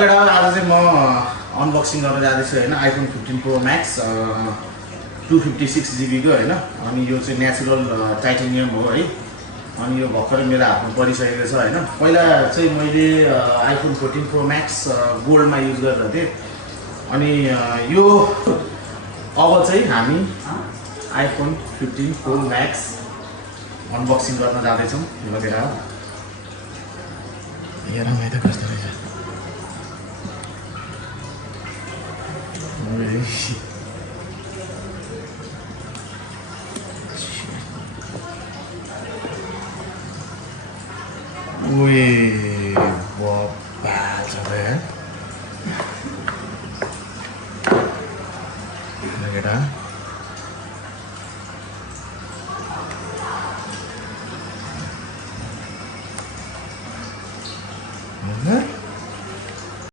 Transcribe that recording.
केटा आज चाहिँ म अनबक्सिङ गर्न जाँदैछु हैन आइफोन 15 प्रो मैक्स 256 GB को हैन अनि यो चाहिँ नेचुरल टाइटेनियम हो है अनि यो भर्खरै मेरो हातमा परिसकेको छ हैन पहिला चाहिँ मैले आइफोन 14 प्रो मैक्स गोल्डमा युज गरेको थिएँ अनि यो अब चाहिँ हामी आइफोन 15 प्रो मैक्स अनबक्सिङ गर्न जाँदैछौँ लगेर हेरौँ है त कस्तो रहेछ Ui, buat apa ya? Nah, kita